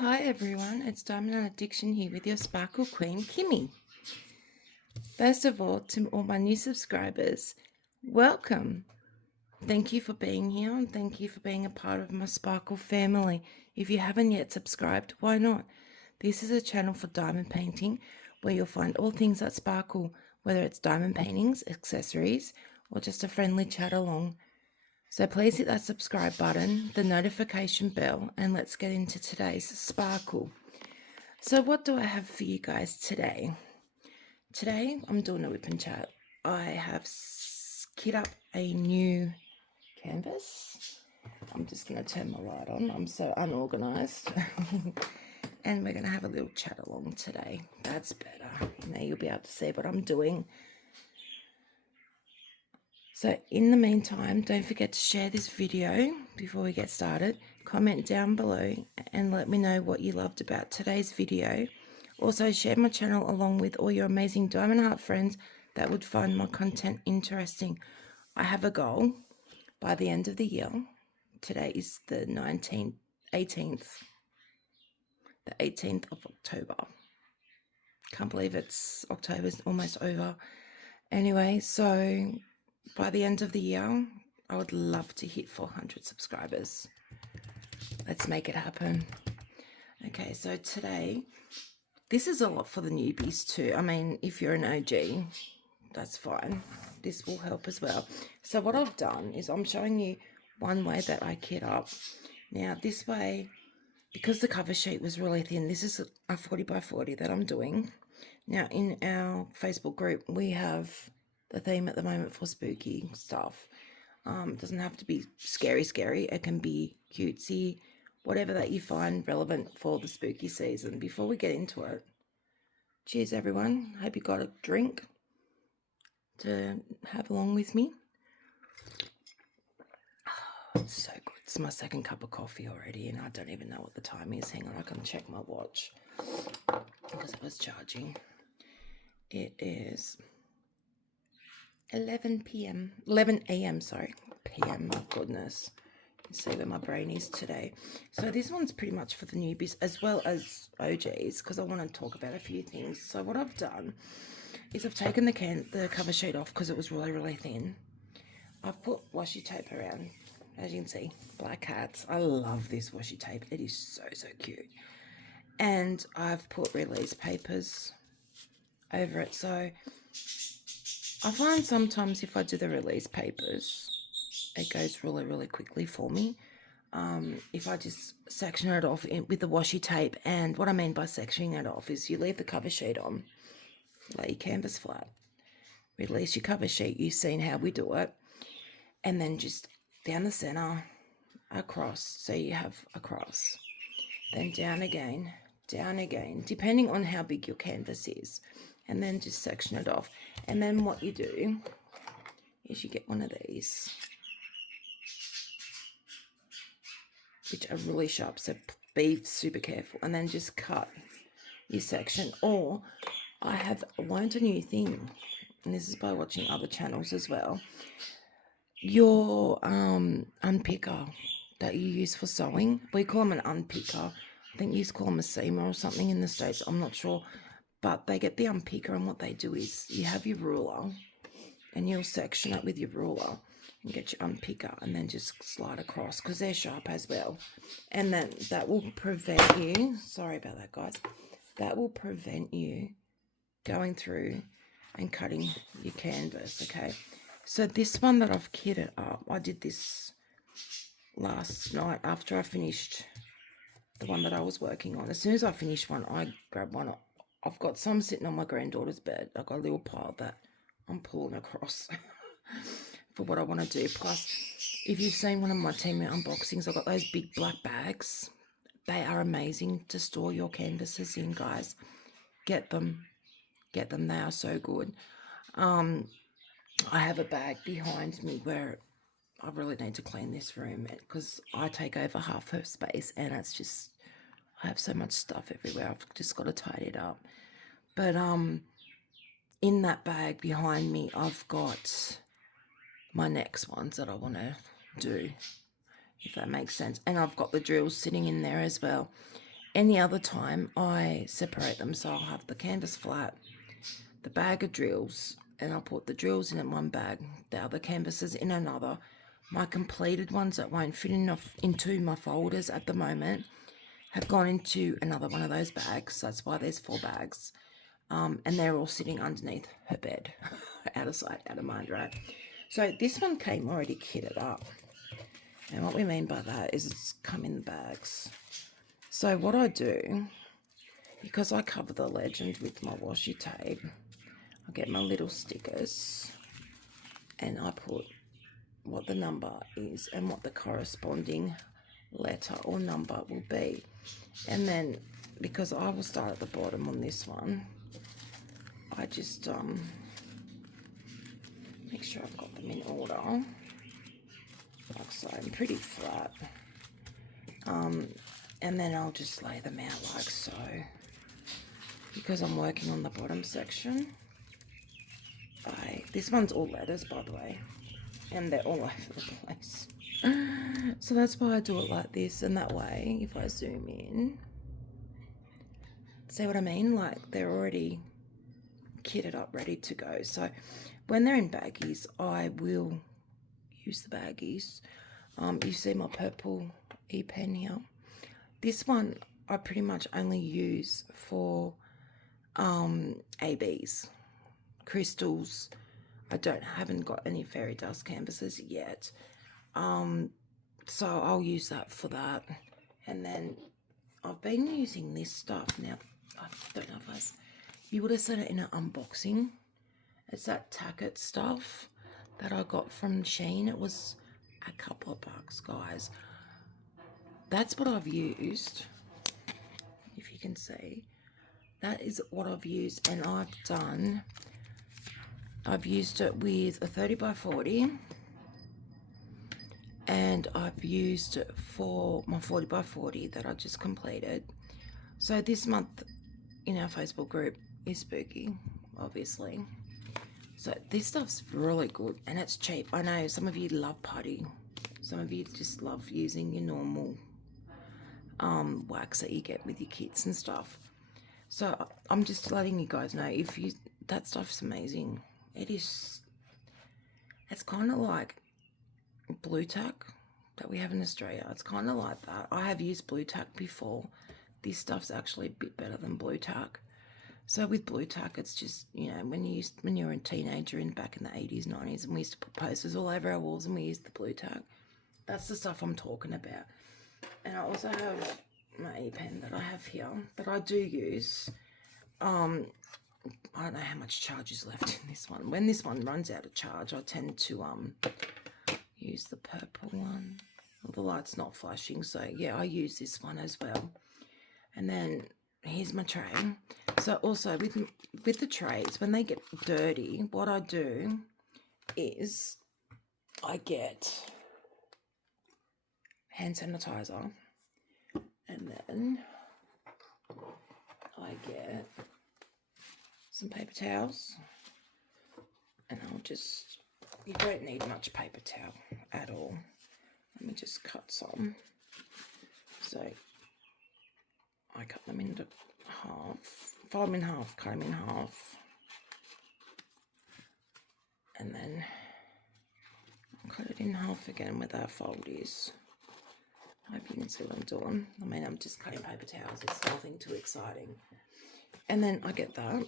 Hi everyone, it's Diamond and Addiction here with your Sparkle Queen Kimmy. First of all, to all my new subscribers, welcome. Thank you for being here and thank you for being a part of my Sparkle family. If you haven't yet subscribed, why not? This is a channel for diamond painting where you'll find all things that sparkle, whether it's diamond paintings, accessories, or just a friendly chat along. So please hit that subscribe button, the notification bell, and let's get into today's sparkle. So what do I have for you guys today? Today I'm doing a whip and chat. I have kit up a new canvas. I'm just going to turn my light on. I'm so unorganized. And we're going to have a little chat along today. That's better. Now you'll be able to see what I'm doing. So in the meantime, don't forget to share this video before we get started. Comment down below and let me know what you loved about today's video. Also share my channel along with all your amazing Diamond Heart friends that would find my content interesting. I have a goal by the end of the year. Today is the 18th of October. Can't believe it's October's almost over. Anyway, so by the end of the year, I would love to hit 400 subscribers. Let's make it happen. Okay, so today, this is a lot for the newbies too. I mean, if you're an OG, that's fine. This will help as well. So what I've done is I'm showing you one way that I kit up. Now this way, because the cover sheet was really thin, this is a 40 by 40 that I'm doing. Now in our Facebook group, we have the theme at the moment for spooky stuff. It doesn't have to be scary. It can be cutesy, whatever that you find relevant for the spooky season. Before we get into it, cheers everyone. Hope you got a drink to have along with me. Oh, it's so good. It's my second cup of coffee already and I don't even know what the time is. Hang on, I can check my watch because it was charging. It is 11 a.m. sorry, p.m. My goodness. See where my brain is today. So this one's pretty much for the newbies as well as OGs because I want to talk about a few things. So what I've done is I've taken the cover sheet off because it was really thin. I've put washi tape around, as you can see, black hats. I love this washi tape. It is so cute. And I've put release papers over it. So I find sometimes if I do the release papers, it goes really quickly for me. If I just section it off with the washi tape, and what I mean by sectioning it off is you leave the cover sheet on, lay your canvas flat, release your cover sheet, you've seen how we do it, and then just down the center, across, so you have across, then down again, depending on how big your canvas is, and then just section it off. And then what you do is you get one of these, which are really sharp, so be super careful, and then just cut your section. Or I have learned a new thing, and this is by watching other channels as well. Your unpicker that you use for sewing, we call them an unpicker. I think you used to call them a seamer or something in the States, I'm not sure. But they get the unpicker, and what they do is you have your ruler and you'll section it with your ruler and get your unpicker and then just slide across because they're sharp as well. And then that will prevent you, sorry about that guys, that will prevent you going through and cutting your canvas, okay? So this one that I've kitted up, I did this last night after I finished the one that I was working on. As soon as I finish one, I grab one. I've got some sitting on my granddaughter's bed. I've got a little pile that I'm pulling across for what I want to do. Plus, if you've seen one of my teammate unboxings, I've got those big black bags. They are amazing to store your canvases in, guys. Get them. They are so good. I have a bag behind me where I really need to clean this room because I take over half her space and it's just, I have so much stuff everywhere. I've just got to tidy it up. But in that bag behind me, I've got my next ones that I want to do, if that makes sense. And I've got the drills sitting in there as well. Any other time I separate them, so I'll have the canvas flat, the bag of drills, and I'll put the drills in one bag, the other canvases in another. My completed ones that won't fit into my folders at the moment have gone into another one of those bags. That's why there's 4 bags. And they're all sitting underneath her bed, out of sight, out of mind, right? So this one came already kitted up. And what we mean by that is it's come in the bags. So what I do, because I cover the legend with my washi tape, I get my little stickers and I put what the number is and what the corresponding letter or number will be. And then, because I will start at the bottom on this one, I just make sure I've got them in order, like so. I'm pretty flat. And then I'll just lay them out like so, because I'm working on the bottom section. This one's all letters, by the way, and they're all over the place. So that's why I do it like this, and that way, if I zoom in, see what I mean? Like, they're already kitted up, ready to go. So when they're in baggies, I will use the baggies. You see my purple e-pen here. This one I pretty much only use for ABs, crystals. I haven't got any fairy dust canvases yet. So I'll use that for that. And then I've been using this stuff now. I don't know if you would have seen it in an unboxing. It's that tacket stuff that I got from Shein. It was a couple of bucks, guys. That's what I've used, if you can see. That is what I've used, and I've used it with a 30 by 40, and I've used it for my 40 by 40 that I just completed. So this month in our Facebook group is spooky, obviously. So this stuff's really good, and it's cheap. I know some of you love putty. Some of you just love using your normal wax that you get with your kits and stuff. So I'm just letting you guys know, that stuff's amazing. It's kind of like blue tack that we have in Australia. It's kind of like that. I have used blue tack before. This stuff's actually a bit better than blue tack. So with blue tack, it's just, you know, when you're a teenager back in the 80s, 90s, and we used to put posters all over our walls and we used the blue tack. That's the stuff I'm talking about. And I also have my e-pen that I have here that I do use. I don't know how much charge is left in this one. When this one runs out of charge, I tend to use the purple one. Well, the light's not flashing, so yeah, I use this one as well. And then here's my tray. So also with the trays, when they get dirty, what I do is I get hand sanitizer, and then I get some paper towels, and you don't need much paper towel at all. Let me just cut some. So I cut them into half, fold them in half, cut them in half, and then I'll cut it in half again where that fold is. I hope you can see what I'm doing. I mean, I'm just cutting paper towels. It's nothing too exciting. And then I get that,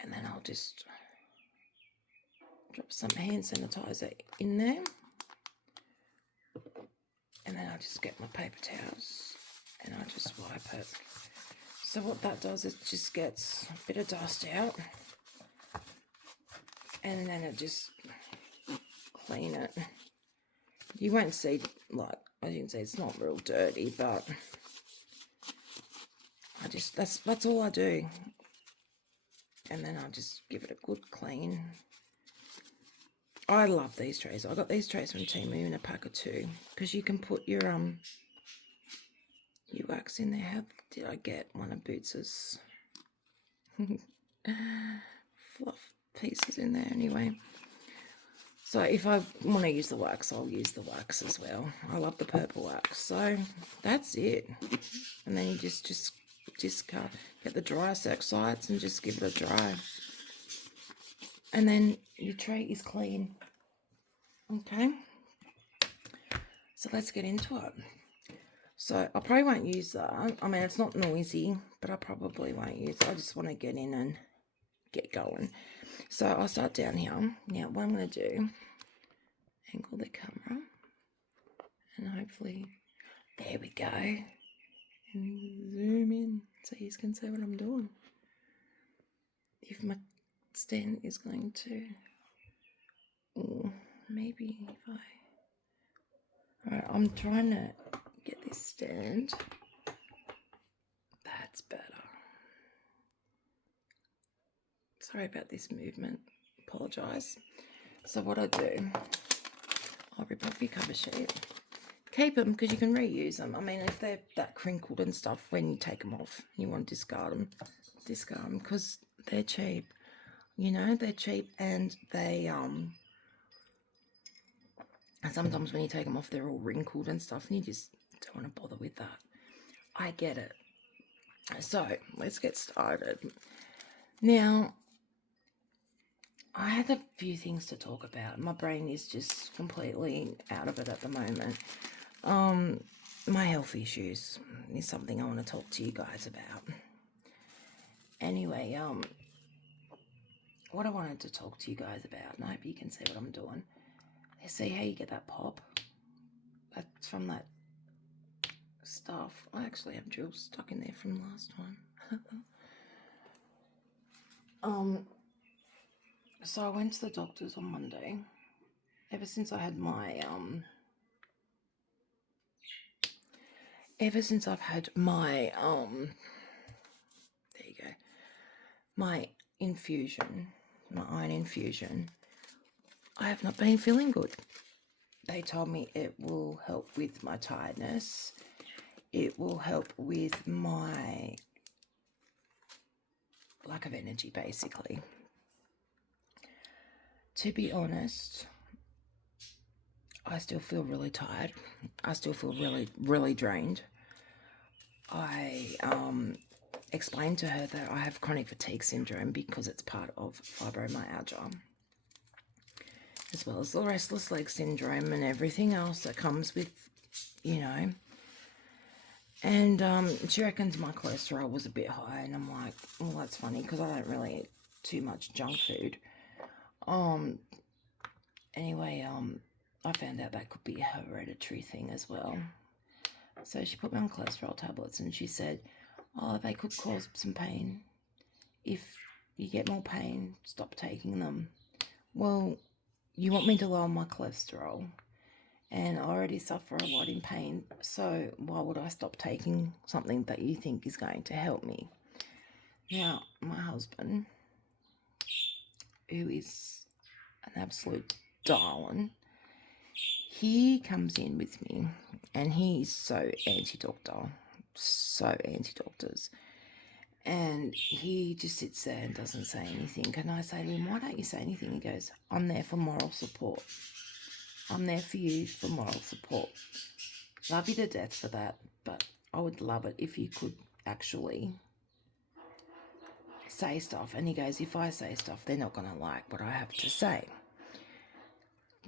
and then I'll just drop some hand sanitizer in there, and then I just get my paper towels and I just wipe it. So what that does is just gets a bit of dust out, and then it just clean it. You won't see, like, as you can see, it's not real dirty, but that's all I do. And then I'll just give it a good clean. I love these trays. I got these trays from Temu in a pack of 2, because you can put your wax in there. How did I get one of Boots's fluff pieces in there anyway? So if I want to use the wax, I'll use the wax as well. I love the purple wax. So that's it. And then you just get the dry sides and just give it a dry. And then your tray is clean. Okay. So let's get into it. So I probably won't use that. I mean, it's not noisy, but I probably won't use it. I just want to get in and get going. So I'll start down here. Now what I'm going to do, angle the camera, and hopefully, there we go. And zoom in so you can see what I'm doing. If my stand is going to, or maybe if Alright, I'm trying to get this stand. That's better. Sorry about this movement. Apologise. So what I do, I'll rip off your cover sheet. Keep them because you can reuse them. I mean, if they're that crinkled and stuff, when you take them off, you want to discard them because they're cheap. You know, they're cheap, and they sometimes when you take them off, they're all wrinkled and stuff, and you just don't want to bother with that. I get it. So let's get started. Now, I had a few things to talk about. My brain is just completely out of it at the moment. My health issues is something I want to talk to you guys about. Anyway, what I wanted to talk to you guys about, and I hope you can see what I'm doing. See how you get that pop? That's from that stuff. I actually have drills stuck in there from last time. So I went to the doctors on Monday. Ever since I've had my there you go, my infusion, my iron infusion, I have not been feeling good. They told me it will help with my tiredness. It will help with my lack of energy, basically. To be honest, I still feel really tired. I still feel really drained. I explained to her that I have chronic fatigue syndrome because it's part of fibromyalgia, as well as the restless leg syndrome and everything else that comes with, you know. And she reckons my cholesterol was a bit high, and I'm like, well, that's funny because I don't really eat too much junk food. Anyway, I found out that could be a hereditary thing as well. So she put me on cholesterol tablets, and she said, oh, they could cause some pain. If you get more pain, stop taking them. Well, you want me to lower my cholesterol, and I already suffer a lot in pain, so why would I stop taking something that you think is going to help me? Now, my husband, who is an absolute darling, he comes in with me, and he's so anti-doctors, and he just sits there and doesn't say anything. And I say to him, why don't you say anything? He goes, I'm there for moral support. I'm there for you for moral support. Love you to death for that, but I would love it if you could actually say stuff. And he goes, if I say stuff, they're not going to like what I have to say.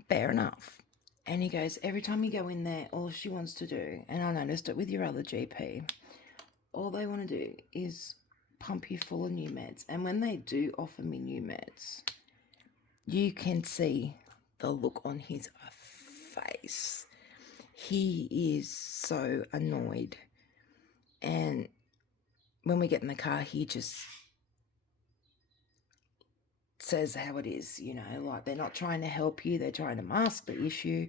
Fair enough. And he goes, every time you go in there, all she wants to do, and I noticed it with your other GP, all they want to do is pump you full of new meds. And when they do offer me new meds, you can see the look on his face. He is so annoyed. And when we get in the car, he just says how it is, you know, like they're not trying to help you, they're trying to mask the issue,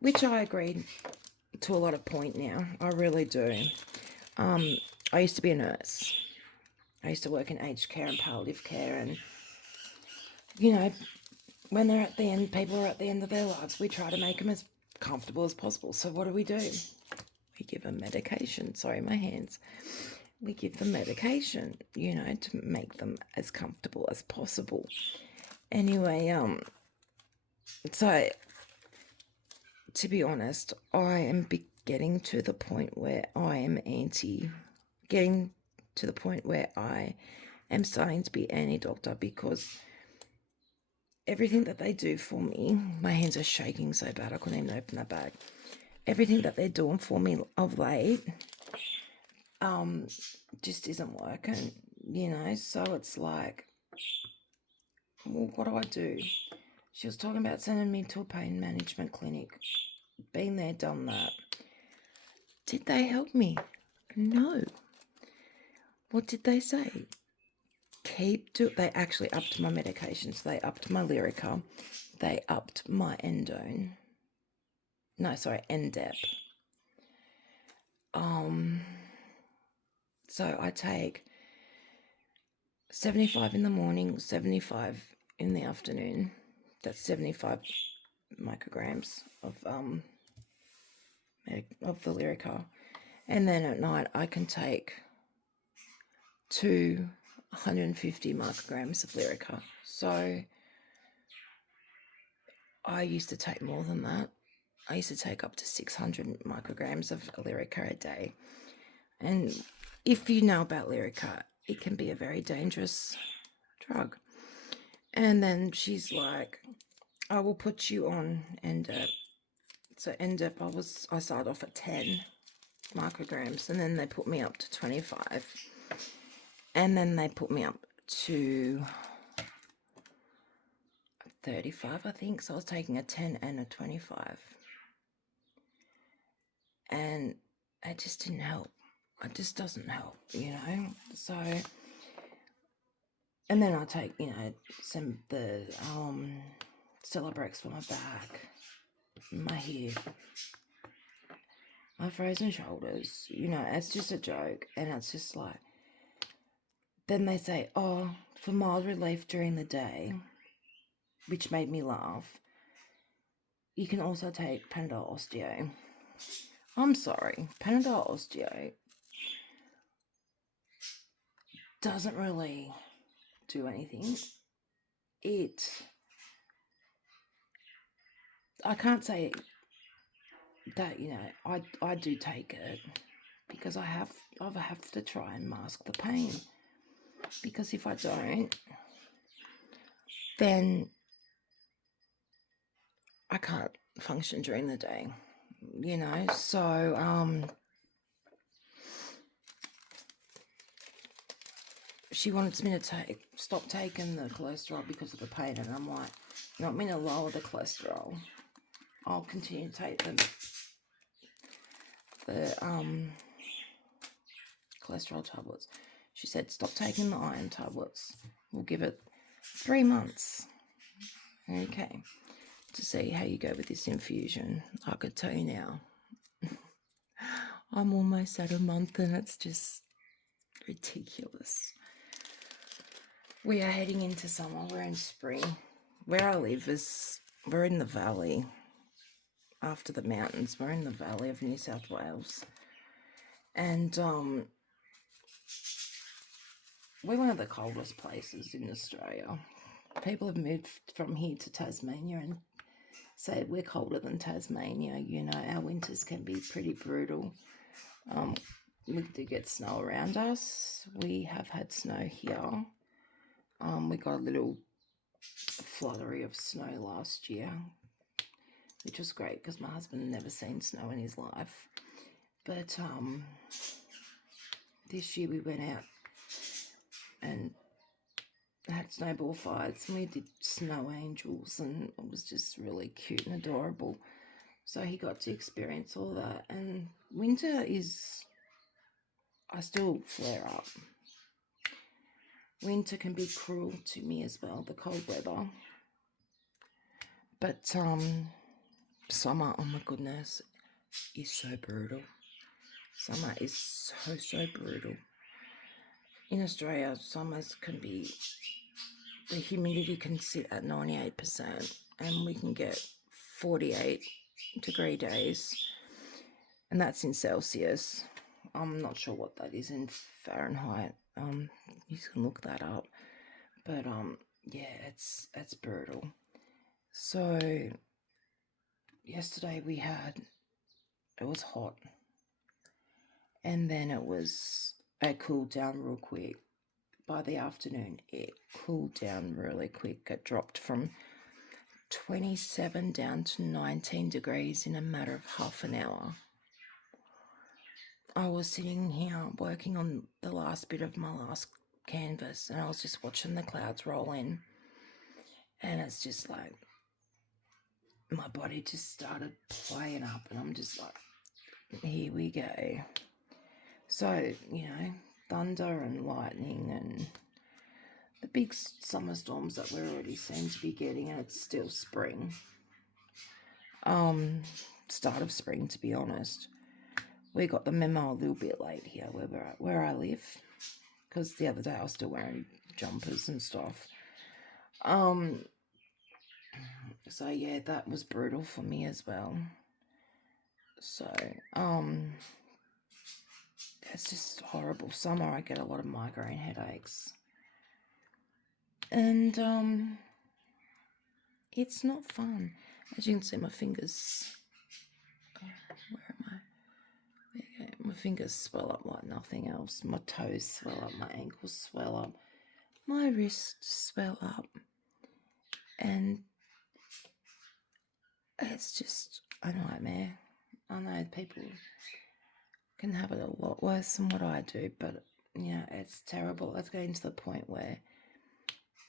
which I agree to a lot of point now. I really do. I used to be a nurse. I used to work in aged care and palliative care, and, you know, when they're at the end, people are at the end of their lives, we try to make them as comfortable as possible. So what do? We give them medication. Sorry, my hands. We give them medication, you know, to make them as comfortable as possible. Anyway, So, to be honest, I am getting to the point where I am getting to the point where I am starting to be anti-doctor, because everything that they do for me, my hands are shaking so bad I couldn't even open that bag. Everything that they're doing for me of late, just isn't working, so it's like, well, what do I do? She was talking about sending me to a pain management clinic. Been there, done that. Did they help me? No. What did they say? They actually upped my medications. They upped my Lyrica. They upped my Endone. No, sorry, Endep. So I take 75 in the morning, 75 in the afternoon. That's 75 micrograms of the Lyrica. And then at night I can take 250 micrograms of Lyrica. So I used to take more than that. I used to take up to 600 micrograms of Lyrica a day. And if you know about Lyrica, it can be a very dangerous drug. And then she's like, I will put you on Endep. So Endep, I started off at 10 micrograms, and then they put me up to 25. And then they put me up to 35, I think. So I was taking a 10 and a 25. And it just didn't help. It just doesn't help, So, and then I take, the Celebrex for my back, my hip, my frozen shoulders. It's just a joke. And it's just like, then they say, oh, for mild relief during the day, which made me laugh, you can also take Panadol Osteo. I'm sorry, Panadol Osteo doesn't really do anything. I can't say that, I do take it because I have to try and mask the pain. Because if I don't, then I can't function during the day, so she wants me to stop taking the cholesterol because of the pain, and I'm like, you want me to lower the cholesterol? I'll continue to take the cholesterol tablets. She said, stop taking the iron tablets. We'll give it 3 months, okay, to see how you go with this infusion. I could tell you now, I'm almost at a month, and it's just ridiculous. We are heading into summer. We're in spring. Where I live we're in the valley. After the mountains, we're in the valley of New South Wales. And we're one of the coldest places in Australia. People have moved from here to Tasmania and say we're colder than Tasmania. Our winters can be pretty brutal. We do get snow around us. We have had snow here. We got a little flurry of snow last year, which was great because my husband never seen snow in his life. But this year we went out and had snowball fights, and we did snow angels, and it was just really cute and adorable. So he got to experience all that. And winter I still flare up. Winter can be cruel to me as well, the cold weather. But summer, oh my goodness, is so brutal. Summer is so brutal. In Australia, summers can be, the humidity can sit at 98%, and we can get 48-degree days, and that's in Celsius. I'm not sure what that is in Fahrenheit. You can look that up. But yeah, it's brutal. So yesterday it was hot, and then it cooled down real quick. By the afternoon, it cooled down really quick. It dropped from 27 down to 19 degrees in a matter of half an hour. I was sitting here working on the last bit of my last canvas, and I was just watching the clouds roll in, and it's just like my body just started playing up, and I'm just like, here we go. So, thunder and lightning and the big summer storms that we already seem to be getting, and it's still spring. Start of spring, to be honest. We got the memo a little bit late here where I live, because the other day I was still wearing jumpers and stuff. So yeah, that was brutal for me as well. So it's just horrible. Summer I get a lot of migraine headaches, and it's not fun. As you can see, my fingers. Where am I? There you go. My fingers swell up like nothing else. My toes swell up. My ankles swell up. My wrists swell up. And it's just a nightmare. I know people can have it a lot worse than what I do, but yeah, it's terrible. It's getting to the point where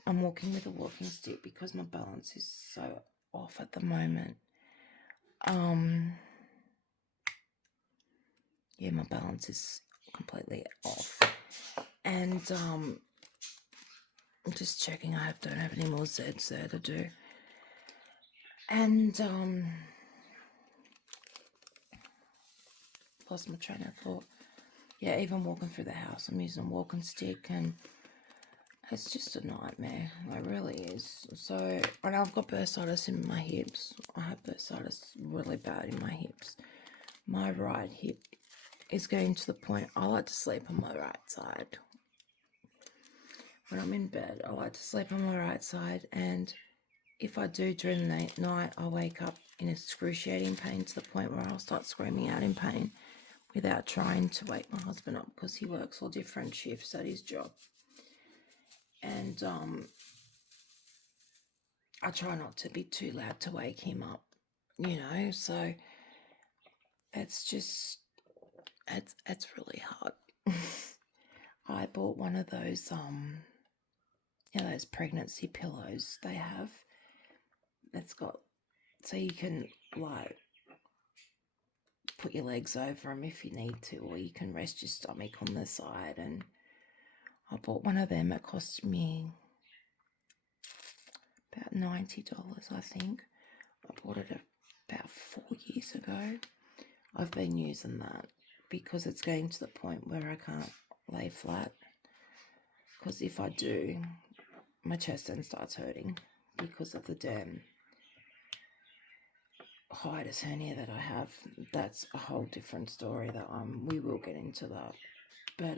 I'm walking with a walking stick because my balance is so off at the moment. Yeah, my balance is completely off. And I'm just checking I don't have any more Zs there to do. And lost my train of thought. Yeah, even walking through the house, I'm using a walking stick, and it's just a nightmare. It really is. So, and I've got bursitis in my hips. I have bursitis really bad in my hips. My right hip is getting to the point I like to sleep on my right side. When I'm in bed, I like to sleep on my right side, and if I do during the night, I wake up in excruciating pain to the point where I'll start screaming out in pain without trying to wake my husband up, because he works all different shifts at his job. And I try not to be too loud to wake him up, so it's just, it's really hard. I bought one of those, those pregnancy pillows they have. It's got, so you can, like, put your legs over them if you need to, or you can rest your stomach on the side. And I bought one of them. It cost me about $90, I think. I bought it about 4 years ago. I've been using that because it's getting to the point where I can't lay flat, because if I do, my chest then starts hurting because of the damn hiatus hernia that I have. That's a whole different story that we will get into that. But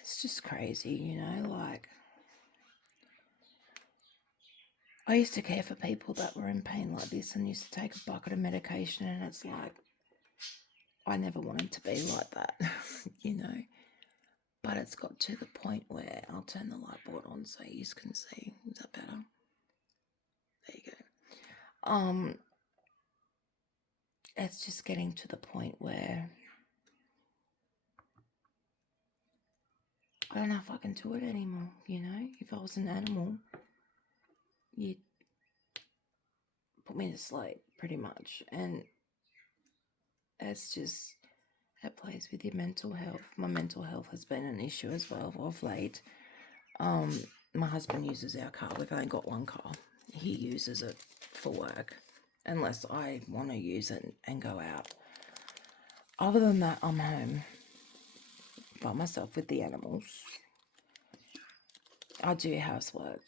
it's just crazy, like, I used to care for people that were in pain like this and used to take a bucket of medication, and it's like, I never wanted to be like that, But it's got to the point where I'll turn the light board on so you can see. Is that better? There you go. It's just getting to the point where I don't know if I can do it anymore, If I was an animal, you'd put me to sleep, pretty much. And it's just, it plays with your mental health. My mental health has been an issue as well of late. My husband uses our car. We've only got one car. He uses it for work, unless I want to use it and go out. Other than that, I'm home by myself with the animals. I do housework.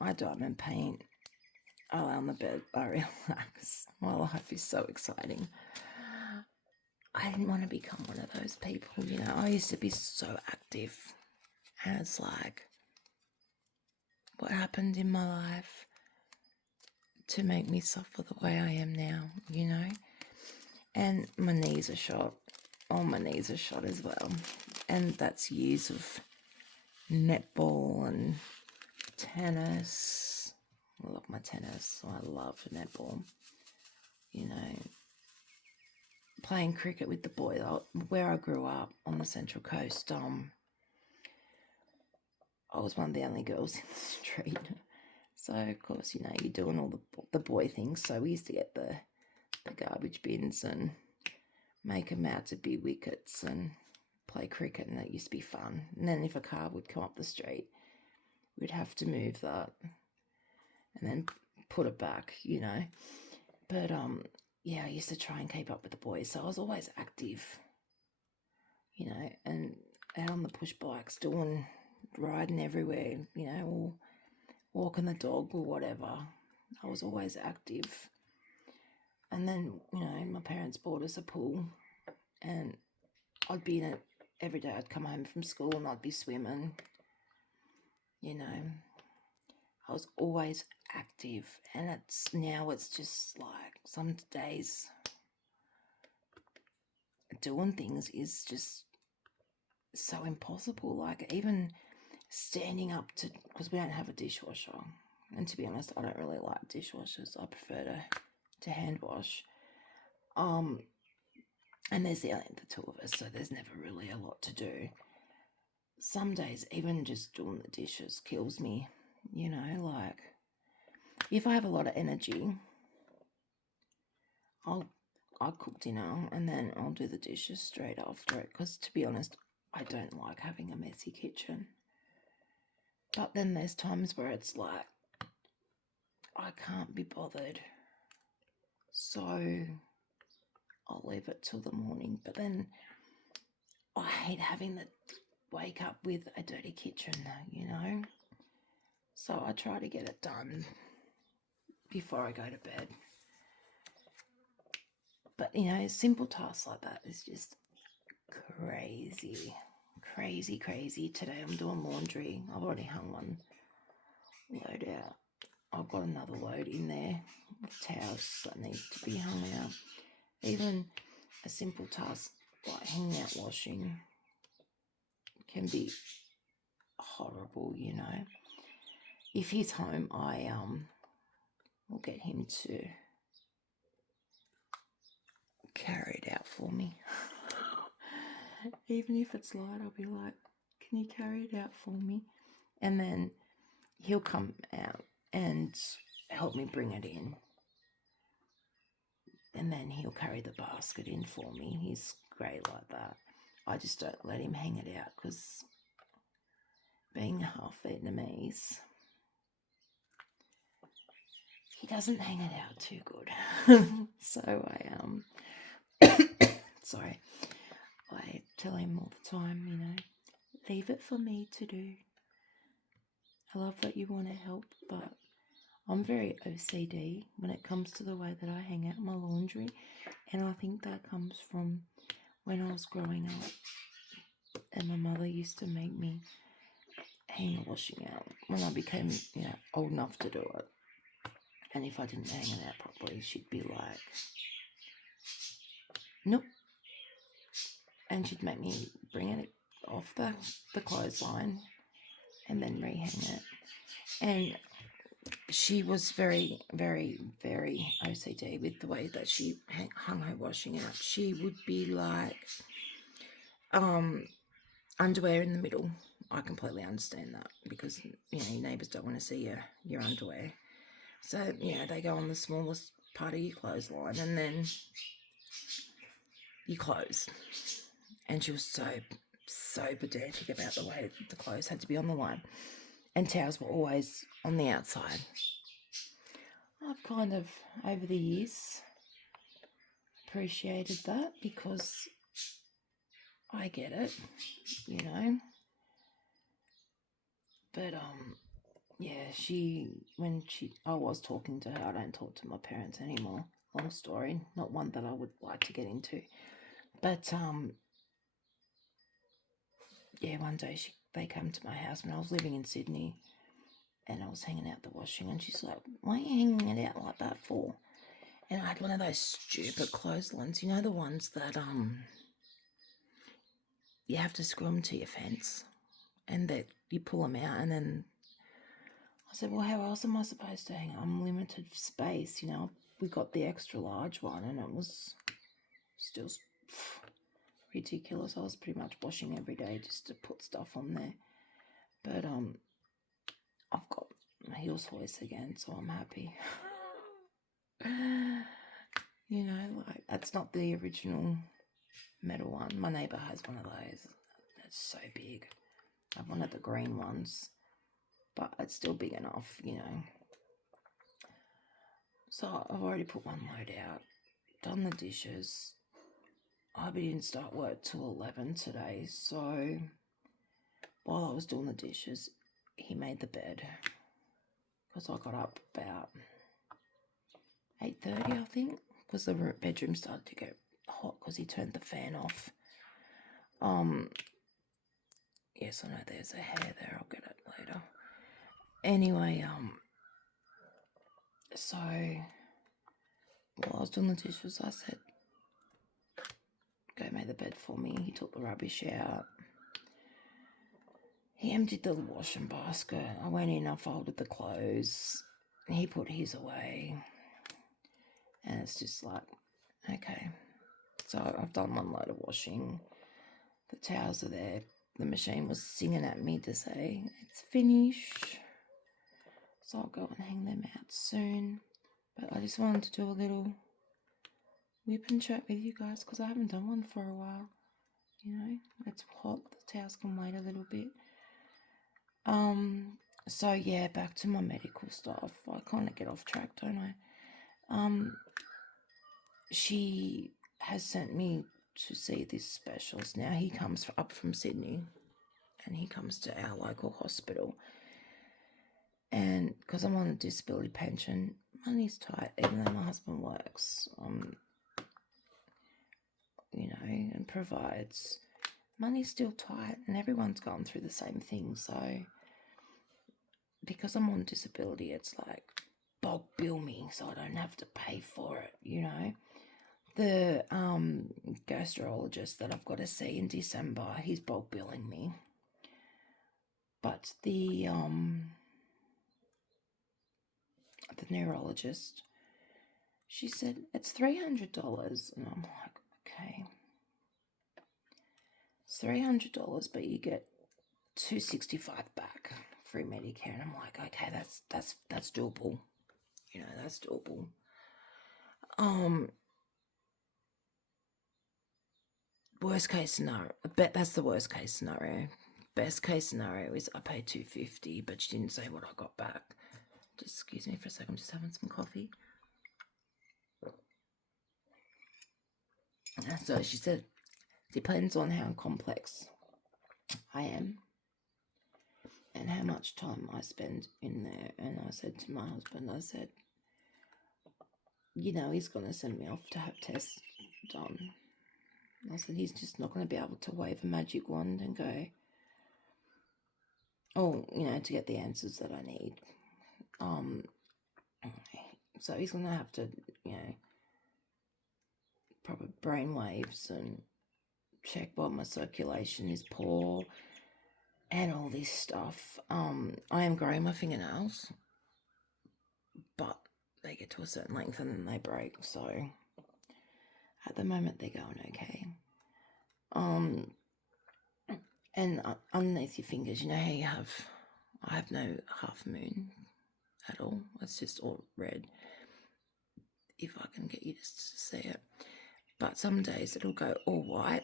I diamond paint. I lay on the bed. I relax. My life is so exciting. I didn't want to become one of those people, I used to be so active. And it's like, what happened in my life to make me suffer the way I am now, you know? And my knees are shot. All my knees are shot as well. And that's years of netball and tennis. I love my tennis. I love netball. You know, playing cricket with the boys. Where I grew up on the Central Coast, I was one of the only girls in the street. So, of course, you know, you're doing all the boy things. So we used to get the garbage bins and make them out to be wickets and play cricket, and that used to be fun. And then if a car would come up the street, we'd have to move that and then put it back, you know. But, yeah, I used to try and keep up with the boys. So I was always active, you know, and out on the push bikes, riding everywhere, you know, or walking the dog or whatever. I was always active. And then, you know, my parents bought us a pool, and I'd be in it every day. I'd come home from school and I'd be swimming, you know. I was always active, and it's just like some days doing things is just so impossible. Like even standing up because we don't have a dishwasher, and to be honest, I don't really like dishwashers. I prefer to hand wash. And there's only the two of us, so there's never really a lot to do. Some days even just doing the dishes kills me, you know. Like if I have a lot of energy, I'll cook dinner and then I'll do the dishes straight after it, because to be honest, I don't like having a messy kitchen. But then there's times where it's like I can't be bothered, so I'll leave it till the morning. But then I hate having to wake up with a dirty kitchen, you know. So I try to get it done before I go to bed. But, you know, simple tasks like that is just crazy. Today I'm doing laundry. I've already hung one load out. I've got another load in there of towels that needs to be hung out. Even a simple task like hanging out washing can be horrible, you know. If he's home, I will get him to carry it out for me. Even if it's light, I'll be like, can you carry it out for me? And then he'll come out and help me bring it in. And then he'll carry the basket in for me. He's great like that. I just don't let him hang it out, because being half Vietnamese, he doesn't hang it out too good. So sorry, I tell him all the time, you know, leave it for me to do. I love that you want to help, but I'm very OCD when it comes to the way that I hang out my laundry, and I think that comes from when I was growing up and my mother used to make me hang the washing out when I became, you know, old enough to do it. And if I didn't hang it out properly, she'd be like, nope. And she'd make me bring it off the clothesline and then rehang it. And she was very, very, very OCD with the way that she hung her washing out. She would be like, underwear in the middle. I completely understand that, because, you know, your neighbours don't want to see your underwear. So, you know, they go on the smallest part of your clothesline and then you close. And she was so pedantic about the way the clothes had to be on the line. And towels were always on the outside. I've kind of, over the years, appreciated that, because I get it, you know. But, yeah, I was talking to her. I don't talk to my parents anymore. Long story, not one that I would like to get into. But, yeah, one day they came to my house when I was living in Sydney, and I was hanging out the washing, and she's like, why are you hanging it out like that for? And I had one of those stupid clotheslines, you know, the ones that you have to screw them to your fence, and that you pull them out, and then I said, well, how else am I supposed to hang? Unlimited space, you know. We got the extra large one, and it was still ridiculous. I was pretty much washing every day just to put stuff on there. But I've got my heels hoist again, so I'm happy. You know, like, that's not the original metal one. My neighbour has one of those. That's so big. I have one of the green ones, but it's still big enough, you know. So I've already put one load out, done the dishes. I didn't start work till 11 today, so while I was doing the dishes, he made the bed, because I got up about 8:30, I think, because the bedroom started to get hot because he turned the fan off. Yes, I know there's a hair there. I'll get it later. Anyway, so while I was doing the dishes, I said, go make the bed for me. He took the rubbish out. He emptied the washing basket. I went in, I folded the clothes. He put his away. And it's just like, okay. So I've done one load of washing. The towels are there. The machine was singing at me to say, it's finished. So I'll go and hang them out soon. But I just wanted to do a little whip and chat with you guys, because I haven't done one for a while. You know, it's hot. The towels can wait a little bit. So yeah, back to my medical stuff. I kind of get off track, don't I? She has sent me to see this specialist. Now he comes up from Sydney, and he comes to our local hospital. And because I'm on a disability pension, money's tight, even though my husband works, you know, and provides. Money's still tight, and everyone's going through the same thing. So because I'm on disability, it's like bulk bill me so I don't have to pay for it, you know. The gastrologist that I've got to see in December, he's bulk billing me. But the neurologist, she said it's $300, and I'm like, okay, it's $300, but you get $265 back through Medicare, and I'm like, okay, that's doable, you know, that's doable. Worst case scenario, I bet that's the worst case scenario. Best case scenario is I pay $250, but she didn't say what I got back. Just excuse me for a second, I'm just having some coffee. So she said, depends on how complex I am and how much time I spend in there. And I said to my husband, I said, you know, he's going to send me off to have tests done. I said, he's just not going to be able to wave a magic wand and go, oh, you know, to get the answers that I need. So he's going to have to, you know, proper brain waves and check what my circulation is poor and all this stuff. I am growing my fingernails, but they get to a certain length and then they break. So at the moment they're going okay. And underneath your fingers, you know how I have no half moon at all. It's just all red. If I can get you to see it. But some days it'll go all white.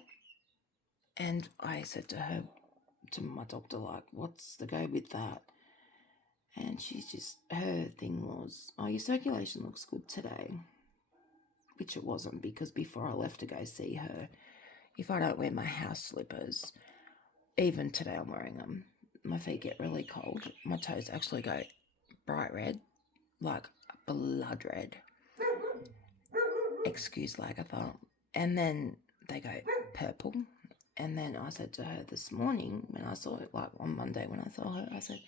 And I said to my doctor, like, what's the go with that? And her thing was, oh, your circulation looks good today. Which it wasn't, because before I left to go see her, if I don't wear my house slippers, even today I'm wearing them, my feet get really cold. My toes actually go bright red, like blood red. Excuse Lagatha. And then they go purple. And then I said to her this morning when I saw it, like on Monday when I saw her, I said,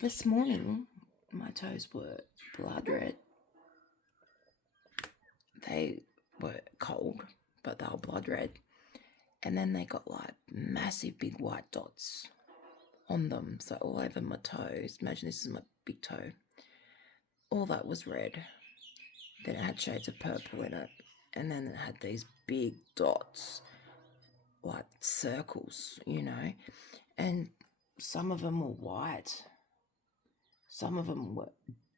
This morning, my toes were blood red. They were cold, but they were blood red. And then they got like massive big white dots on them, so all over my toes. Imagine this is my big toe. All that was red. Then it had shades of purple in it, and then it had these big dots, like circles, and some of them were white, some of them were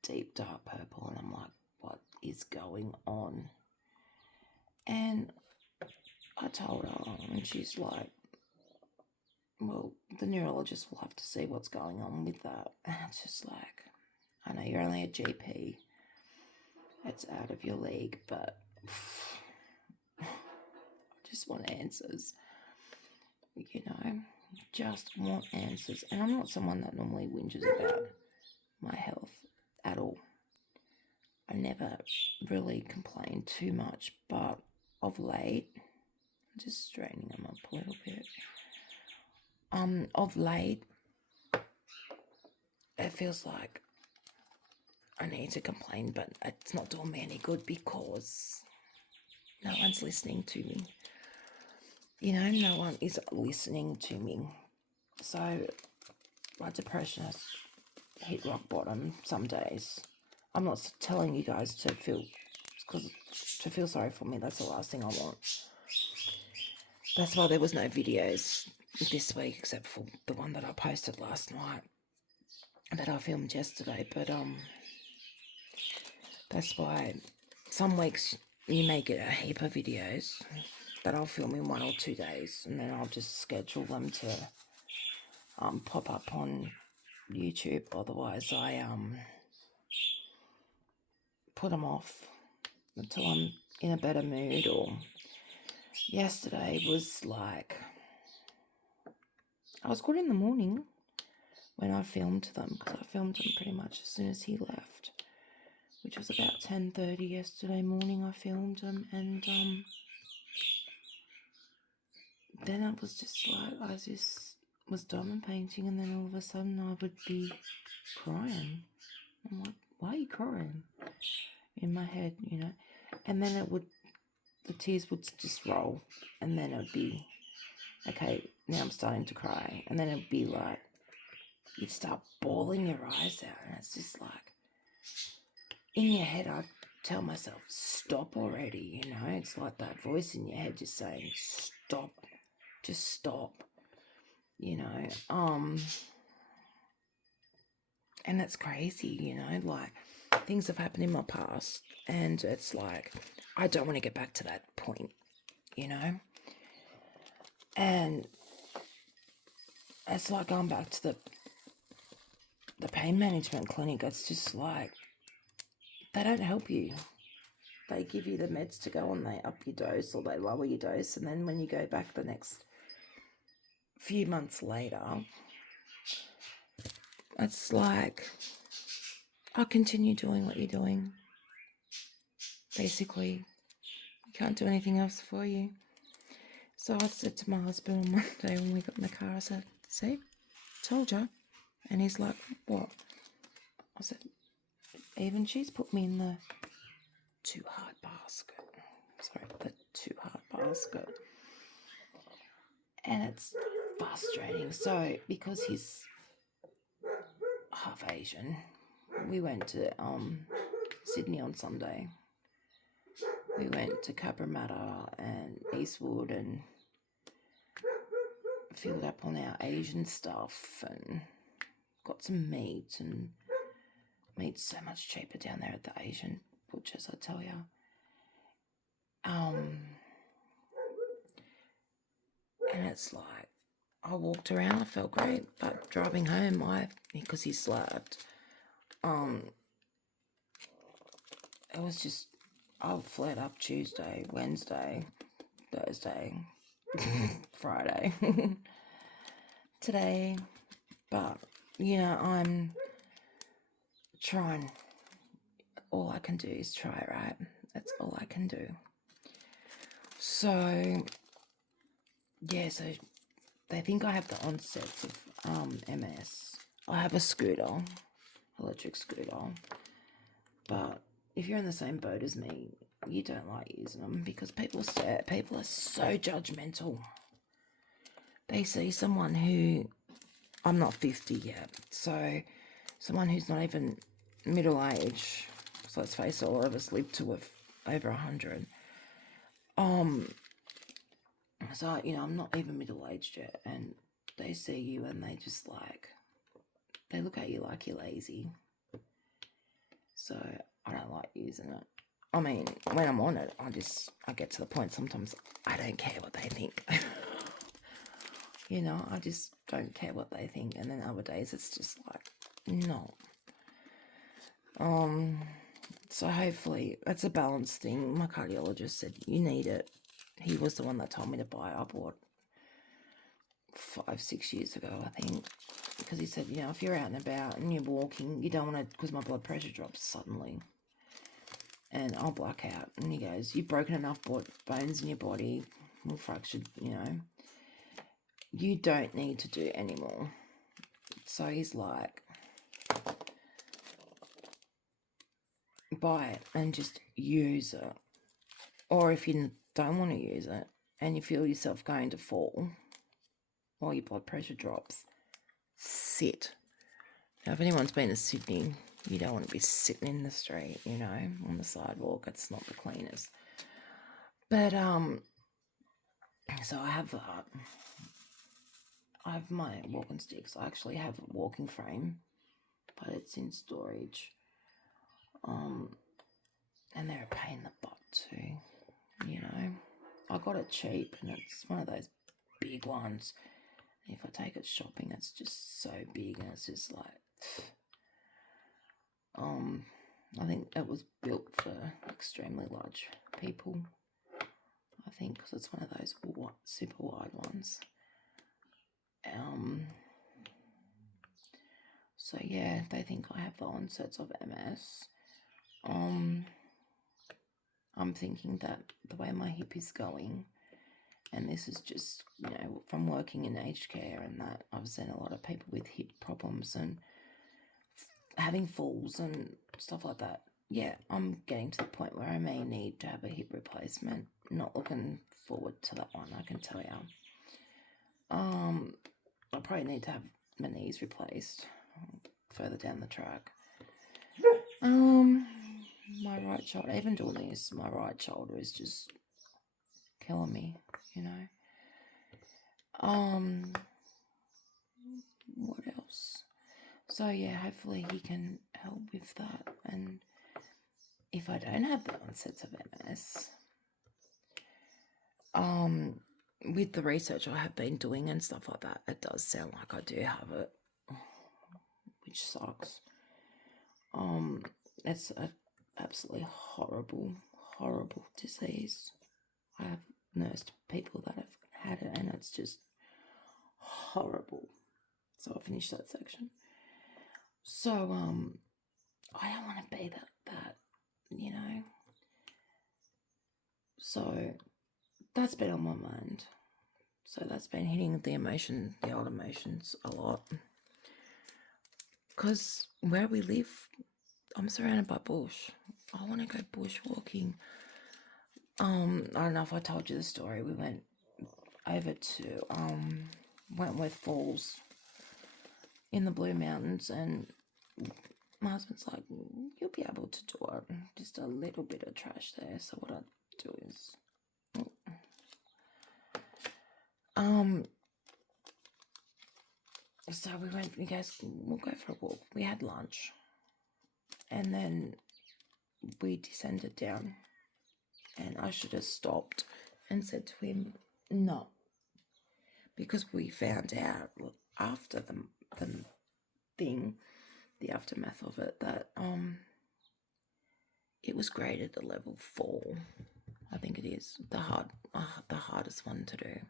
deep dark purple, and I'm like, what is going on? And I told her, and she's like, well, the neurologist will have to see what's going on with that. And it's just like, I know you're only a GP, it's out of your league, but I just want answers, just want answers. And I'm not someone that normally whinges about my health at all. I never really complain too much, but of late, I'm just straightening them up a little bit. Of late, it feels like I need to complain, but it's not doing me any good because no one's listening to me. No one is listening to me. So my depression has hit rock bottom some days. I'm not telling you guys to feel sorry for me. That's the last thing I want. That's why there was no videos this week except for the one that I posted last night that I filmed yesterday. But that's why some weeks you may get a heap of videos that I'll film in 1 or 2 days, and then I'll just schedule them to pop up on YouTube. Otherwise, I put them off until I'm in a better mood. Or yesterday was like, I was good in the morning when I filmed them, because I filmed them pretty much as soon as he left, which was about 10:30 yesterday morning. I filmed them, and then it was just like, I just was diamond painting, and then all of a sudden I would be crying. I'm like, why are you crying? In my head, and then the tears would just roll, and then it would be, okay, now I'm starting to cry, and then it'd be like, you'd start bawling your eyes out, and it's just like, in your head, I'd tell myself, stop already, it's like that voice in your head just saying, stop, just stop, and it's crazy, like, things have happened in my past, and it's like, I don't want to get back to that point, and it's like going back to the pain management clinic. It's just like, they don't help you. They give you the meds to go on, they up your dose or they lower your dose, and then when you go back the next few months later, it's like, I'll continue doing what you're doing. Basically, you can't do anything else for you. So I said to my husband on Monday when we got in the car, I said, see, told you. And he's like, what? I said, even she's put me in the too hard basket. Sorry, the too hard basket. And it's frustrating. So, because he's half Asian, we went to Sydney on Sunday. We went to Cabramatta and Eastwood and filled up on our Asian stuff and got some meat, and meat's so much cheaper down there at the Asian butchers, I tell you. And it's like, I walked around, I felt great, but driving home, because he slept, it was just, I flared up Tuesday, Wednesday, Thursday, Friday, today, but, I'm trying. All I can do is try, right? That's all I can do. So, yeah, so they think I have the onsets of MS. I have a scooter, electric scooter, but if you're in the same boat as me, you don't like using them because people are so judgmental. They see someone who, I'm not 50 yet, so someone who's not even middle age, so let's face it, a lot of us live to over 100. So, I'm not even middle aged yet, and they see you and they just they look at you like you're lazy. So I don't like using it. I mean, when I'm on it, I get to the point sometimes I don't care what they think. I just don't care what they think. And then other days it's just no. So hopefully it's a balanced thing. My cardiologist said you need it. He was the one that told me to buy it. I bought 5-6 years ago, I think, because he said, if you're out and about and you're walking, you don't want to, because my blood pressure drops suddenly and I'll black out. And he goes, you've broken enough bones in your body, or fractured, you don't need to do it anymore. So he's like, buy it and just use it. Or if you don't want to use it and you feel yourself going to fall or your blood pressure drops, sit. Now, if anyone's been to Sydney, you don't want to be sitting in the street, on the sidewalk. It's not the cleanest. But, so I have my walking sticks. I actually have a walking frame, but it's in storage. And they're a pain in the butt too, I got it cheap, and it's one of those big ones. If I take it shopping, it's just so big, and it's just I think it was built for extremely large people. I think because it's one of those super wide ones. So yeah, they think I have the onsets of MS. I'm thinking that the way my hip is going, and this is just, from working in aged care and that, I've seen a lot of people with hip problems and having falls and stuff like that. Yeah, I'm getting to the point where I may need to have a hip replacement. Not looking forward to that one, I can tell you. I'll probably need to have my knees replaced further down the track. My right shoulder, even doing this, my right shoulder is just killing me, What else? So yeah, hopefully he can help with that. And if I don't have the onsets of MS, with the research I have been doing and stuff like that, it does sound like I do have it, which sucks. It's an absolutely horrible disease. I have nursed people that have had it, and it's just horrible. So I'll finish that section. So I don't want to be that, So that's been on my mind. So that's been hitting the old emotions a lot. Because where we live, I'm surrounded by bush. I want to go bushwalking. I don't know if I told you the story. We went over to Wentworth Falls in the Blue Mountains, and my husband's like, you'll be able to do it. Just a little bit of trash there. So what I do is, so we went. He goes, we'll go for a walk. We had lunch, and then we descended down, and I should have stopped and said to him, no, because we found out after the thing, the aftermath of it, that it was graded a level 4. I think it is the hardest one to do.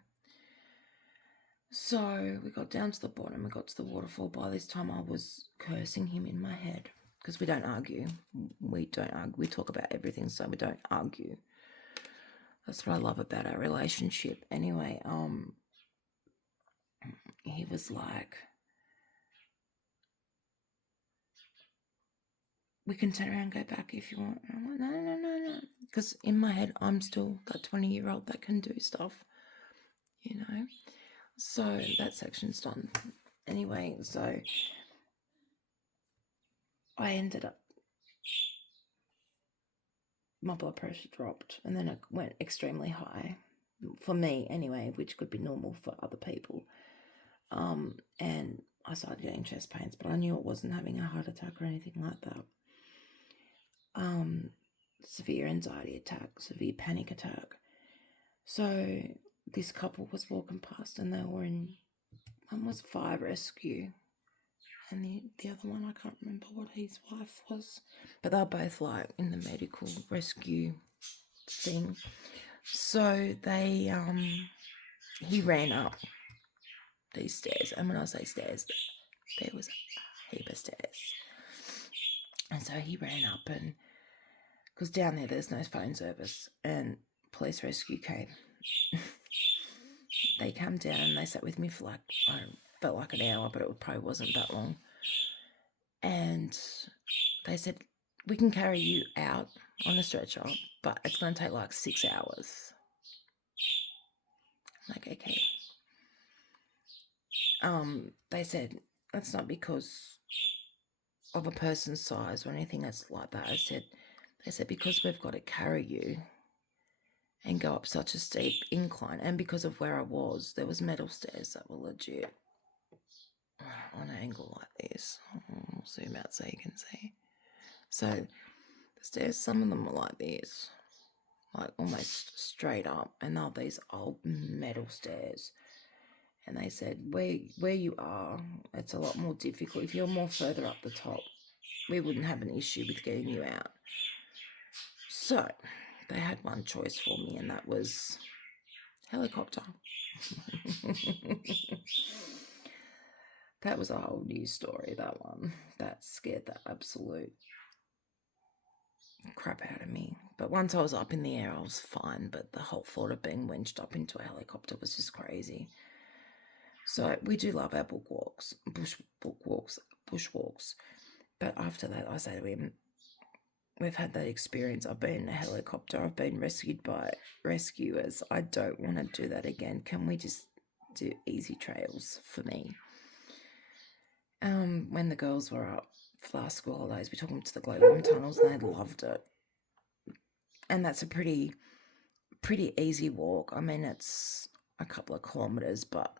So we got down to the bottom, we got to the waterfall. By this time I was cursing him in my head, because we don't argue. We talk about everything, so we don't argue. That's what I love about our relationship. Anyway, he was like, we can turn around and go back if you want. And I'm like, no. Because in my head, I'm still that 20-year-old that can do stuff, you know. So that section's done. Anyway, so I ended up, my blood pressure dropped and then it went extremely high for me anyway, which could be normal for other people. And I started getting chest pains, but I knew I wasn't having a heart attack or anything like that. Severe anxiety attack, severe panic attack. So this couple was walking past and they were in, one was fire rescue and the other one, I can't remember what his wife was, but they're both like in the medical rescue thing. So they, he ran up these stairs, and when I say stairs, there was a heap of stairs. And so he ran up, and because down there's no phone service, and police rescue came. They came down and they sat with me for like, I felt like an hour, but it probably wasn't that long. And they said, we can carry you out on a stretcher, but it's going to take like 6 hours. I'm like, okay. They said, that's not because of a person's size or anything that's like that. They said, because we've got to carry you and go up such a steep incline, and because of where I was, there was metal stairs that were legit on an angle like this. I'll zoom out so you can see. So the stairs, some of them were like this, like almost straight up, and they're these old metal stairs. And they said, where you are, it's a lot more difficult. If you're more further up the top, we wouldn't have an issue with getting you out. So they had one choice for me, and that was helicopter. That was a whole new story, that one. That scared the absolute crap out of me. But once I was up in the air, I was fine. But the whole thought of being winched up into a helicopter was just crazy. So we do love our bushwalks. But after that, I say to him, we've had that experience. I've been in a helicopter. I've been rescued by rescuers. I don't want to do that again. Can we just do easy trails for me? When the girls were up for last school holidays, we took them to the global wind tunnels and they loved it. And that's a pretty easy walk. I mean, it's a couple of kilometres, but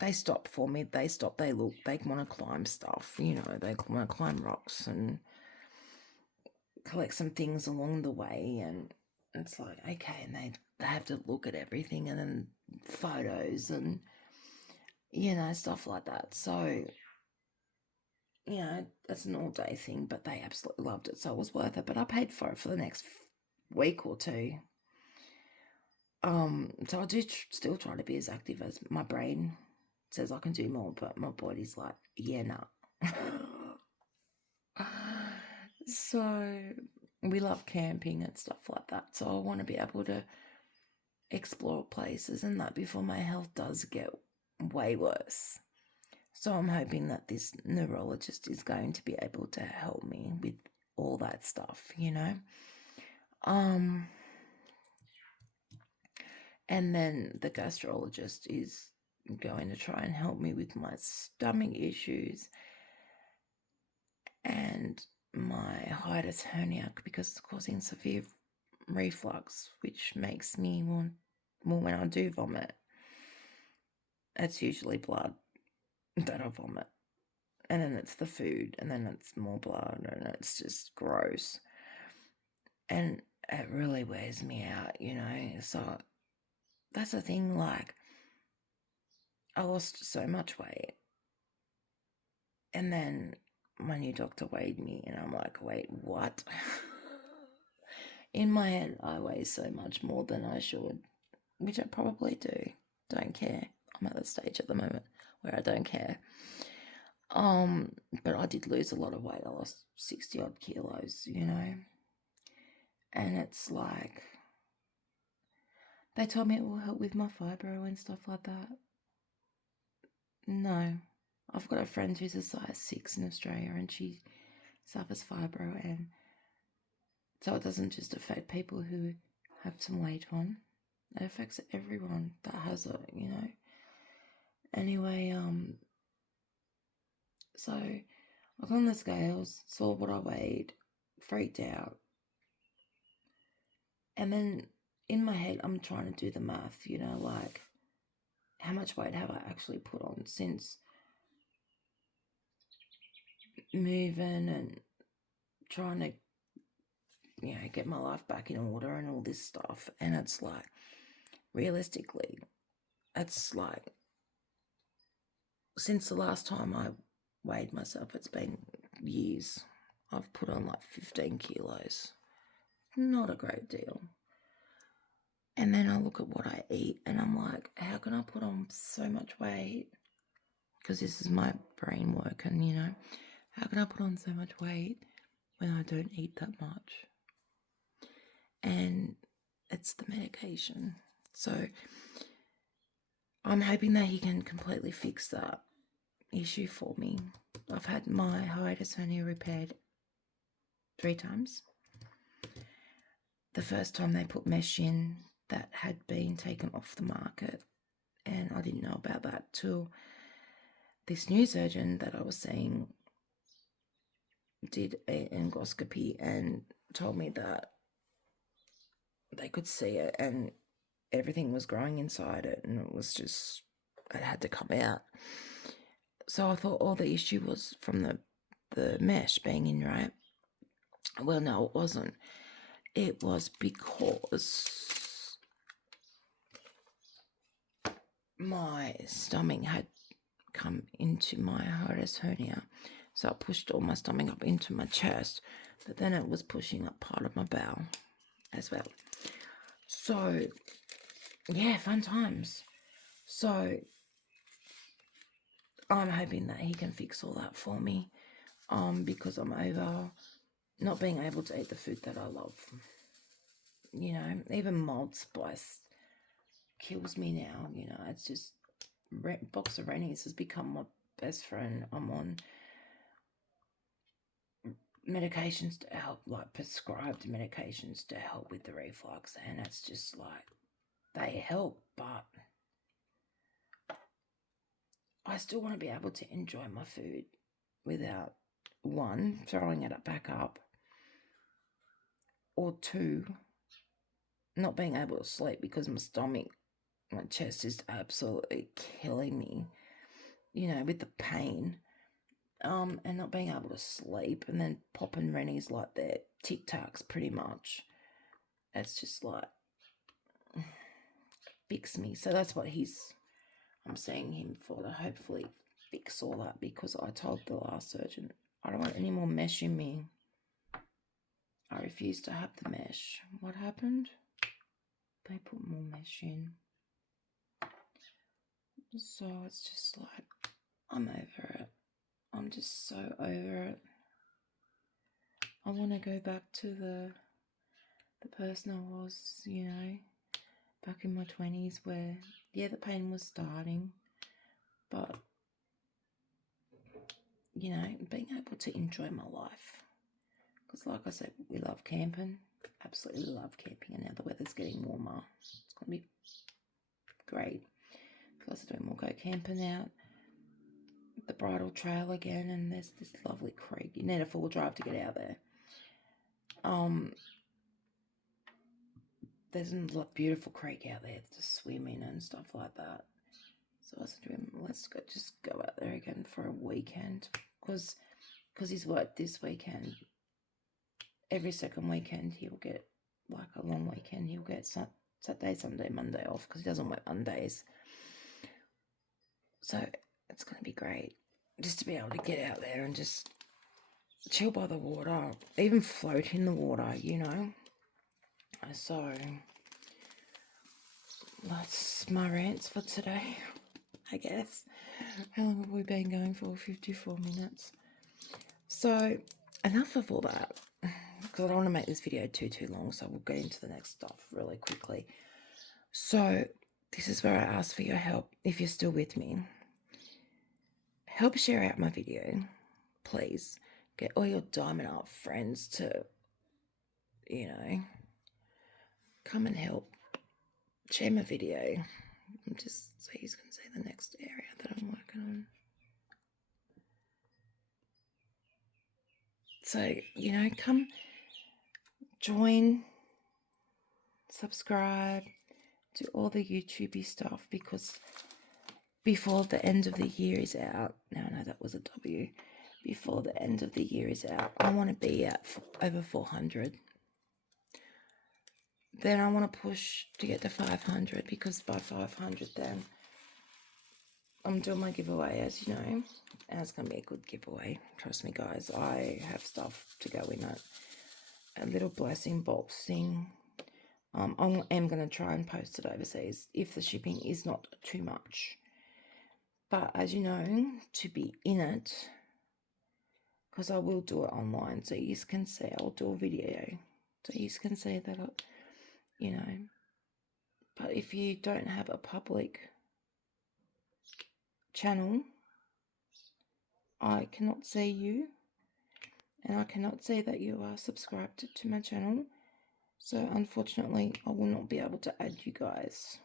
they stop for me. They stop, they look, they want to climb stuff, you know, they want to climb rocks and collect some things along the way. And it's like, okay, and they have to look at everything and then photos and, you know, stuff like that. So, you know, that's an all-day thing, but they absolutely loved it, so it was worth it. But I paid for it for the next week or two. So I do still try to be as active as my brain says I can do more, but my body's like, yeah, nah. So we love camping and stuff like that. So I want to be able to explore places and that before my health does get way worse. So I'm hoping that this neurologist is going to be able to help me with all that stuff, you know. And then the gastrologist is going to try and help me with my stomach issues and my hiatus hernia because it's causing severe reflux, which makes me want, well, when I do vomit, it's usually blood that I vomit. And then it's the food, and then it's more blood, and it's just gross. And it really wears me out, you know. So that's the thing, like, I lost so much weight. And then my new doctor weighed me, and I'm like, wait, what? In my head, I weigh so much more than I should, which I probably do. Don't care. I'm at the stage at the moment where I don't care. But I did lose a lot of weight. I lost 60 odd kilos, you know. And it's like, they told me it will help with my fibro and stuff like that. No. I've got a friend who's a size 6 in Australia, and she suffers fibro, and so it doesn't just affect people who have some weight on. It affects everyone that has it, you know. Anyway, so I got on the scales, saw what I weighed, freaked out. And then in my head, I'm trying to do the math, you know, like how much weight have I actually put on since moving and trying to, you know, get my life back in order and all this stuff. And it's like, realistically, it's like, since the last time I weighed myself, it's been years. I've put on like 15 kilos. Not a great deal. And then I look at what I eat and I'm like, how can I put on so much weight? Because this is my brain working, you know. How can I put on so much weight when I don't eat that much? And it's the medication. So I'm hoping that he can completely fix that issue for me. I've had my hiatus hernia repaired 3 times. The first time they put mesh in that had been taken off the market, and I didn't know about that till this new surgeon that I was seeing did an endoscopy and told me that they could see it and everything was growing inside it, and it had to come out. So I thought all the issue was from the mesh being in, right? Well, no, it wasn't. It was because my stomach had come into my hiatus hernia. So I pushed all my stomach up into my chest, but then it was pushing up part of my bowel as well. So, yeah, fun times. So I'm hoping that he can fix all that for me, because I'm over not being able to eat the food that I love. You know, even mild spice kills me now. You know, it's just box of Rennies has become my best friend. I'm on medications to help, like prescribed medications to help with the reflux, and it's just like they help, but I still want to be able to enjoy my food without, 1, throwing it back up, or 2, not being able to sleep because my chest is absolutely killing me, you know, with the pain, and not being able to sleep, and then popping Rennies like they're Tic Tacs pretty much. It's just like, fix me. So that's what I'm seeing him for, to hopefully fix all that, because I told the last surgeon I don't want any more mesh in me. I refuse to have the mesh. What happened? They put more mesh in. So it's just like, I'm over it. I'm just so over it. I want to go back to the person I was, you know, back in my 20s, where, yeah, the pain was starting, but, you know, being able to enjoy my life. Because like I said, we love camping. Absolutely love camping. And now the weather's getting warmer. It's going to be great. Plus I we'll go camping out the Bridle Trail again. And there's this lovely creek. You need a 4-wheel-drive to get out there. There's a beautiful creek out there to swim in and stuff like that. So I said to him, let's just go out there again for a weekend. Because he's worked this weekend. Every second weekend he'll get, like a long weekend, he'll get Saturday, Sunday, Monday off, because he doesn't work Mondays. So it's going to be great just to be able to get out there and just chill by the water, even float in the water, you know. So that's my rants for today, I guess. How long have we been going for? 54 minutes. So enough of all that, because I don't want to make this video too long, so we'll get into the next stuff really quickly. So this is where I ask for your help. If you're still with me, help share out my video, please. Get all your Diamond Art friends to, you know, come and help. Share my video. Just so you can see the next area that I'm working on. So, you know, come join, subscribe, do all the YouTubey stuff, because before the end of the year is out, no, that was a W. Before the end of the year is out, I want to be at over 400. Then I want to push to get to 500, because by 500 then I'm doing my giveaway, as you know, and it's going to be a good giveaway. Trust me, guys, I have stuff to go in it. A little blessing box thing. I am going to try and post it overseas if the shipping is not too much. But as you know, to be in it, because I will do it online, so you can see, I'll do a video, so you can see that, you know. But if you don't have a public channel, I cannot see you, and I cannot see that you are subscribed to my channel. So unfortunately, I will not be able to add you guys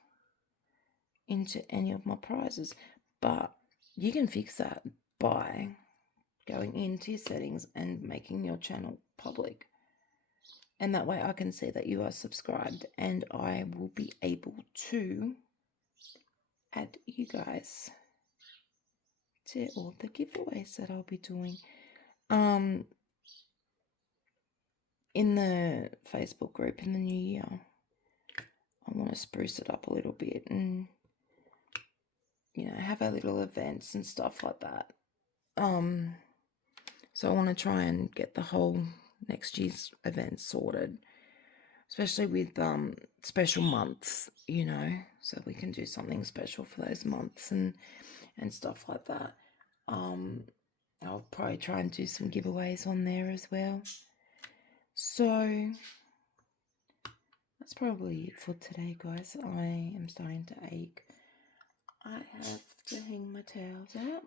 into any of my prizes. But you can fix that by going into your settings and making your channel public. And that way I can see that you are subscribed, and I will be able to add you guys to all the giveaways that I'll be doing. In the Facebook group in the new year, I want to spruce it up a little bit and, you know, have our little events and stuff like that. So I want to try and get the whole next year's events sorted, especially with special months, you know, so we can do something special for those months and stuff like that. I'll probably try and do some giveaways on there as well. So that's probably it for today, guys. I am starting to ache. I have to hang my towels out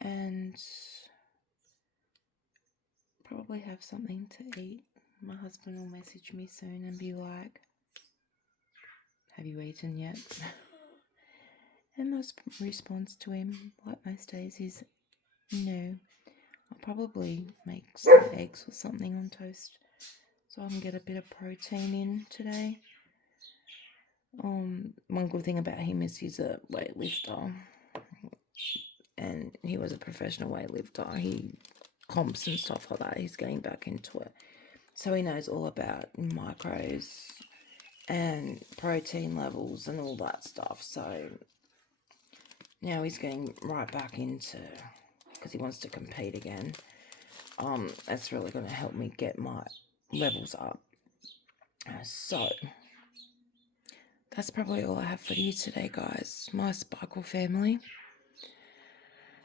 and probably have something to eat. My husband will message me soon and be like, "Have you eaten yet?" And my response to him, like most days, is no. I'll probably make some eggs or something on toast so I can get a bit of protein in today. One good thing about him is he's a weightlifter, and he was a professional weightlifter. He comps and stuff like that. He's getting back into it, so he knows all about macros and protein levels and all that stuff. So now he's getting right back into, because he wants to compete again. That's really going to help me get my levels up. So that's probably all I have for you today, guys, my Sparkle family.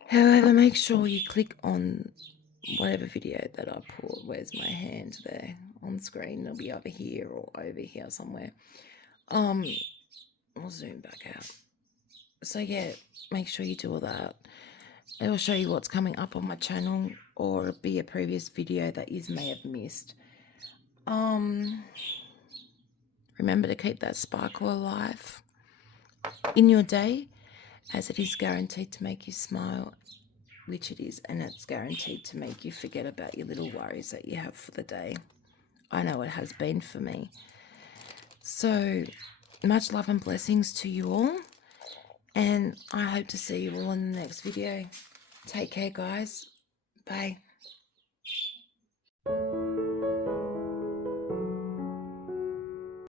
However, make sure you click on whatever video that I put. Where's my hand there on screen? It'll be over here or over here somewhere. I'll zoom back out. So yeah, make sure you do all that. It will show you what's coming up on my channel, or it'll be a previous video that you may have missed. Remember to keep that sparkle alive in your day, as it is guaranteed to make you smile, which it is, and it's guaranteed to make you forget about your little worries that you have for the day. I know it has been for me. So much love and blessings to you all, and I hope to see you all in the next video. Take care, guys. Bye.